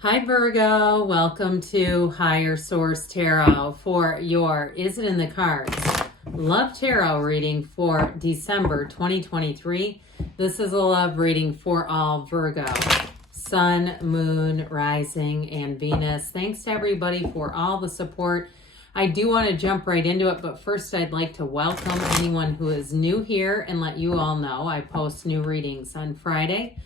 Hi Virgo, welcome to Higher Source Tarot for your Is It in the Cards? Love Tarot reading for December 2023. This is a love reading for all Virgo, Sun, Moon, Rising, and Venus. Thanks to everybody for all the support. I do want to jump right into it, but first I'd like to welcome anyone who is new here and let you all know I post new readings on Friday.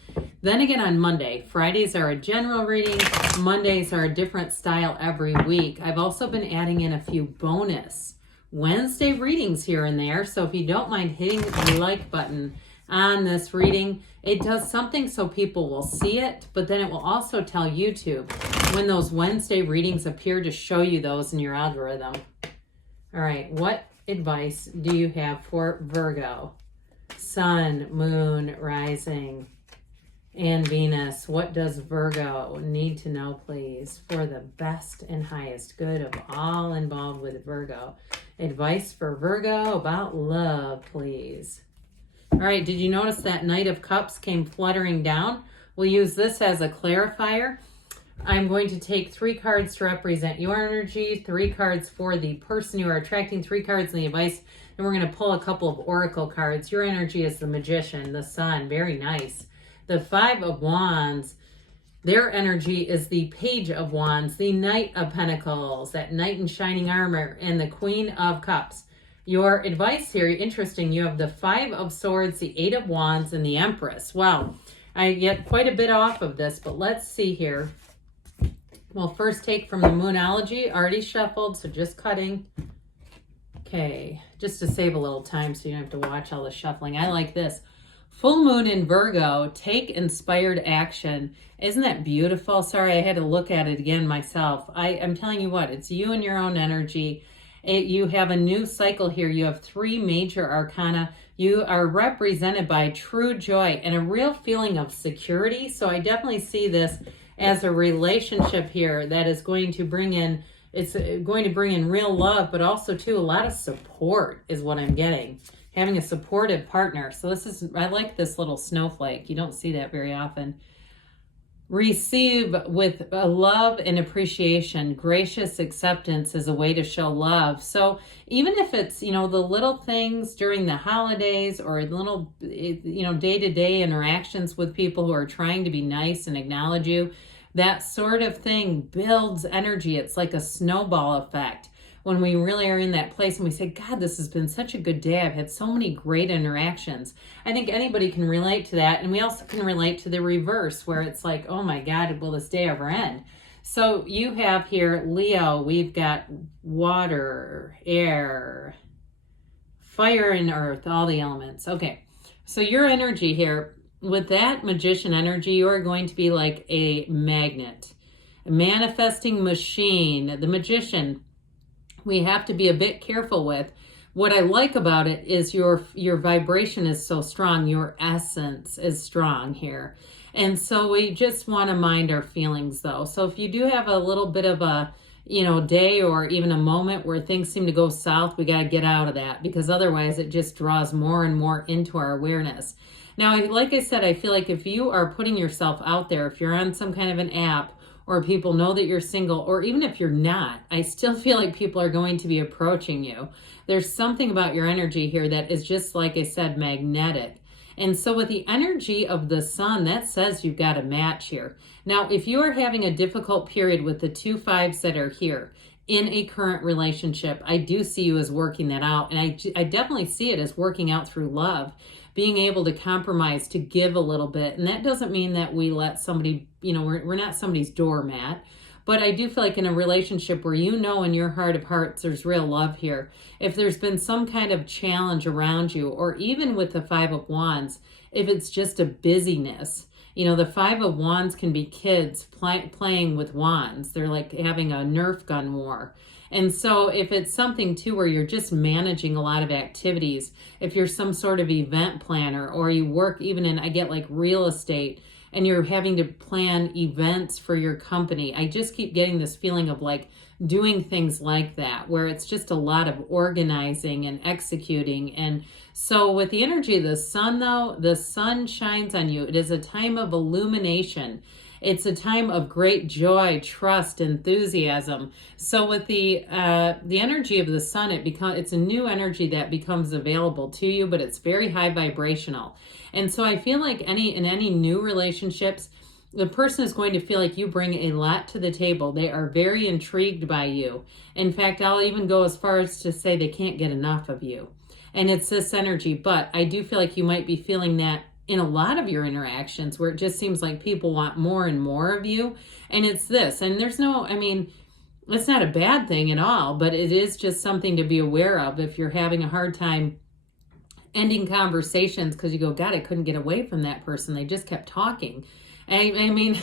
Then again on Monday. Fridays are a general reading. Mondays are a different style every week. I've also been adding in a few bonus Wednesday readings here and there. So if you don't mind hitting the like button on this reading, it does something so people will see it, but then it will also tell YouTube when those Wednesday readings appear to show you those in your algorithm. All right, what advice do you have for Virgo? Sun, Moon, Rising, and Venus. What does Virgo need to know, please, for the best and highest good of all involved with Virgo? Advice for Virgo about love, please. All right, did you notice that Knight of Cups came fluttering down? We'll use this as a clarifier. I'm going to take 3 cards to represent your energy, 3 cards for the person you are attracting, 3 cards in the advice, and we're going to pull a couple of oracle cards. Your energy is the Magician, the Sun, very nice. The 5 of Wands, their energy is the Page of Wands, the Knight of Pentacles, that knight in shining armor, and the Queen of Cups. Your advice here, interesting, you have the 5 of Swords, the 8 of Wands, and the Empress. Wow, I get quite a bit off of this, but let's see here. We'll first take from the Moonology, already shuffled, so just cutting. Okay, just to save a little time so you don't have to watch all the shuffling. I like this. Full moon in Virgo, take inspired action. Isn't that beautiful? Sorry, I had to look at it again myself. I'm telling you what, it's you and your own energy. You have a new cycle here. You have 3 major arcana. You are represented by true joy and a real feeling of security. So I definitely see this as a relationship here that is going to bring in, it's going to bring in real love, but also too a lot of support is what I'm getting. Having a supportive partner. So this is, I like this little snowflake. You don't see that very often. Receive with love and appreciation. Gracious acceptance is a way to show love. So even if it's, you know, the little things during the holidays or little, you know, day-to-day interactions with people who are trying to be nice and acknowledge you, that sort of thing builds energy. It's like a snowball effect. When we really are in that place and we say, God, this has been such a good day. I've had so many great interactions. I think anybody can relate to that. And we also can relate to the reverse where it's like, oh my God, will this day ever end? So you have here, Leo, we've got water, air, fire and earth, all the elements. Okay, so your energy here, with that Magician energy, you are going to be like a magnet, a manifesting machine, the Magician. We have to be a bit careful with. What I like about it is your vibration is so strong. Your essence is strong here. And so we just want to mind our feelings though. So if you do have a little bit of a, you know, day or even a moment where things seem to go south, we got to get out of that because otherwise it just draws more and more into our awareness. Now, like I said, I feel like if you are putting yourself out there, if you're on some kind of an app, or people know that you're single, or even if you're not, I still feel like people are going to be approaching you. There's something about your energy here that is just, like I said, magnetic. And so with the energy of the Sun, that says you've got a match here. Now, if you are having a difficult period with the 2 5s that are here in a current relationship, I do see you as working that out. And I definitely see it as working out through love, being able to compromise, to give a little bit. And that doesn't mean that we let somebody, you know, we're not somebody's doormat. But I do feel like in a relationship where you know in your heart of hearts there's real love here, if there's been some kind of challenge around you, or even with the 5 of Wands, if it's just a busyness, you know, the 5 of Wands can be kids playing with wands. They're like having a Nerf gun war. And so if it's something too where you're just managing a lot of activities, if you're some sort of event planner or you work even in, I get like real estate, and you're having to plan events for your company, I just keep getting this feeling of like doing things like that, where it's just a lot of organizing and executing. And so with the energy of the Sun though, the Sun shines on you. It is a time of illumination. It's a time of great joy, trust, enthusiasm. So with the energy of the sun, it's a new energy that becomes available to you, but it's very high vibrational. And so I feel like in any new relationships, the person is going to feel like you bring a lot to the table. They are very intrigued by you. In fact, I'll even go as far as to say they can't get enough of you. And it's this energy, but I do feel like you might be feeling that in a lot of your interactions, where it just seems like people want more and more of you. And it's this, and it's not a bad thing at all, but it is just something to be aware of if you're having a hard time ending conversations because you go, God, I couldn't get away from that person. They just kept talking. I mean,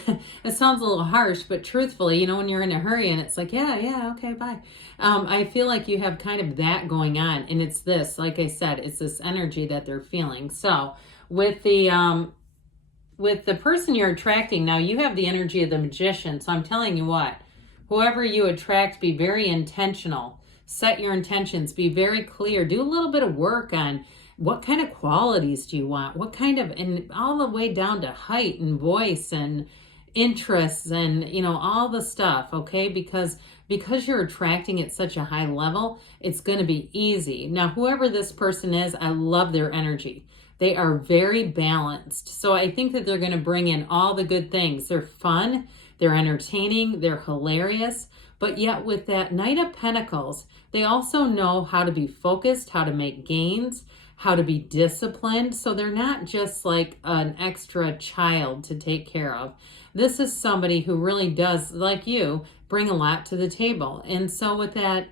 it sounds a little harsh, but truthfully, when you're in a hurry and it's like, yeah, okay, bye. I feel like you have kind of that going on. And it's this, like I said, it's this energy that they're feeling. So with the person you're attracting now, you have the energy of the Magician. So I'm telling you what, whoever you attract, be very intentional. Set your intentions, be very clear. Do a little bit of work on what kind of qualities do you want? And all the way down to height and voice and interests and, all the stuff, okay? Because you're attracting at such a high level, it's going to be easy. Now, whoever this person is, I love their energy. They are very balanced. So I think that they're going to bring in all the good things. They're fun, they're entertaining, they're hilarious. But yet with that Knight of Pentacles, they also know how to be focused, how to make gains, how to be disciplined. So they're not just like an extra child to take care of. This is somebody who really does, like you, bring a lot to the table. And so with that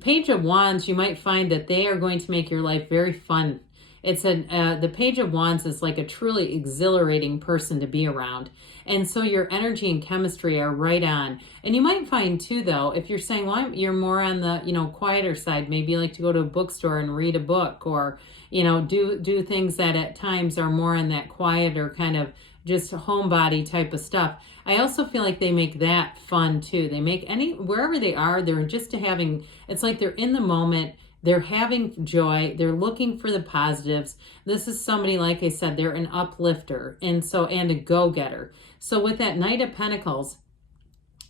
Page of Wands, you might find that they are going to make your life very fun. The Page of Wands is like a truly exhilarating person to be around. And so your energy and chemistry are right on. And you might find too, though, if you're saying, well, you're more on the, quieter side, maybe you like to go to a bookstore and read a book, or, do things that at times are more on that quieter kind of just homebody type of stuff. I also feel like they make that fun too. They make wherever they are, they're just it's like they're in the moment. They're having joy. They're looking for the positives. This is somebody, like I said, they're an uplifter and a go-getter. So with that Knight of Pentacles,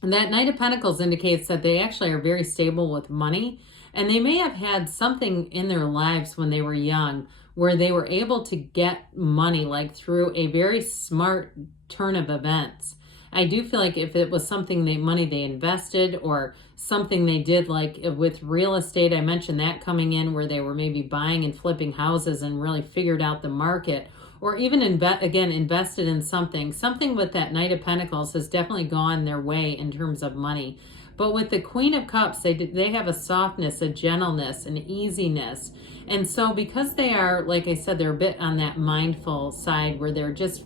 indicates that they actually are very stable with money, and they may have had something in their lives when they were young where they were able to get money through a very smart turn of events. I do feel like if it was money they invested, or something they did with real estate, I mentioned that coming in, where they were maybe buying and flipping houses and really figured out the market, or even invested in something with that Knight of Pentacles has definitely gone their way in terms of money. But with the Queen of Cups, they have a softness, a gentleness, an easiness. And so because they are, like I said, they're a bit on that mindful side, where they're just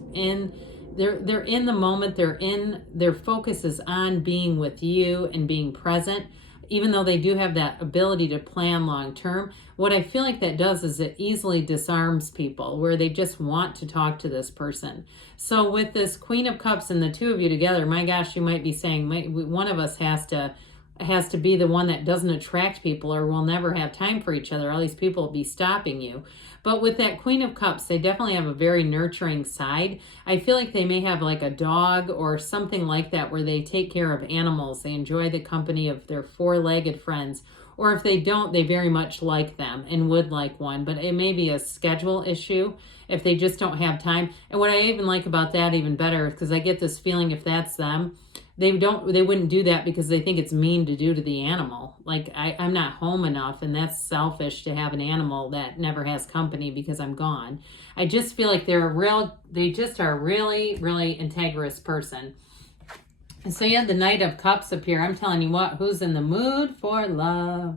they're in the moment, their focus is on being with you and being present, even though they do have that ability to plan long term. What I feel like that does is it easily disarms people, where they just want to talk to this person. So with this Queen of Cups and the two of you together, my gosh, you might be saying, one of us has to be the one that doesn't attract people, or we'll never have time for each other. All these people will be stopping you. But with that Queen of Cups, they definitely have a very nurturing side. I feel like they may have a dog or something like that, where they take care of animals. They enjoy the company of their four-legged friends. Or if they don't, they very much like them and would like one. But it may be a schedule issue if they just don't have time. And what I even like about that even better, because I get this feeling if that's them, they wouldn't do that because they think it's mean to do to the animal. I'm not home enough, and that's selfish to have an animal that never has company because I'm gone. I just feel like they just are a really, really integrous person. So you have the Knight of Cups up here. I'm telling you what, who's in the mood for love?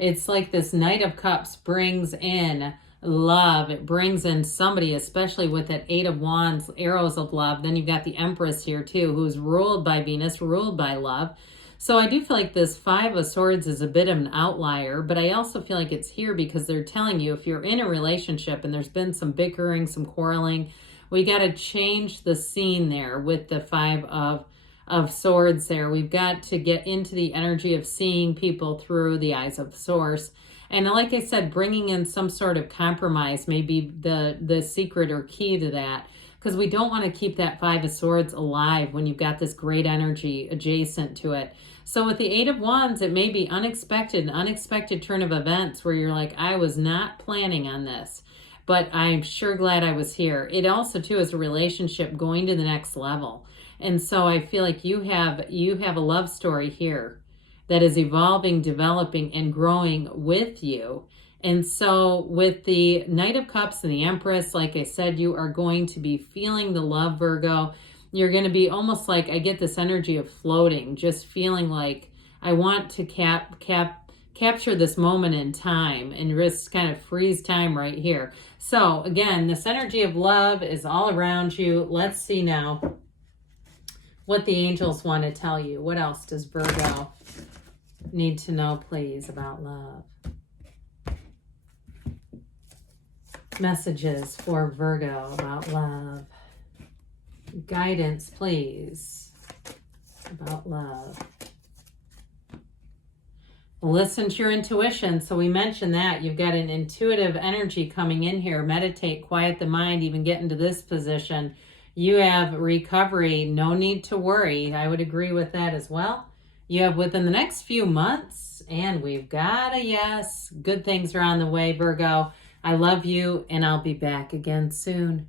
It's like this Knight of Cups brings in love. It brings in somebody, especially with that Eight of Wands, arrows of love. Then you've got the Empress here too, who's ruled by Venus, ruled by love. So I do feel like this Five of Swords is a bit of an outlier, but I also feel like it's here because they're telling you if you're in a relationship and there's been some bickering, some quarreling, we got to change the scene there with the Five of Swords there. We've got to get into the energy of seeing people through the eyes of the Source. And like I said, bringing in some sort of compromise may be the secret or key to that. because we don't want to keep that Five of Swords alive when you've got this great energy adjacent to it. So with the Eight of Wands, it may be an unexpected turn of events where you're like, I was not planning on this, but I'm sure glad I was here. It also, too, is a relationship going to the next level. And so I feel like you have a love story here that is evolving, developing, and growing with you. And so with the Knight of Cups and the Empress, like I said, you are going to be feeling the love, Virgo. You're going to be almost like, I get this energy of floating, just feeling like I want to capture this moment in time and just kind of freeze time right here. So again, this energy of love is all around you. Let's see now what the angels want to tell you. What else does Virgo need to know, please, about love? Messages for Virgo about love. Guidance, please, about love. Listen to your intuition. So we mentioned that. You've got an intuitive energy coming in here. Meditate, quiet the mind, even get into this position. You have recovery, no need to worry. I would agree with that as well. You have within the next few months, and we've got a yes. Good things are on the way, Virgo. I love you, and I'll be back again soon.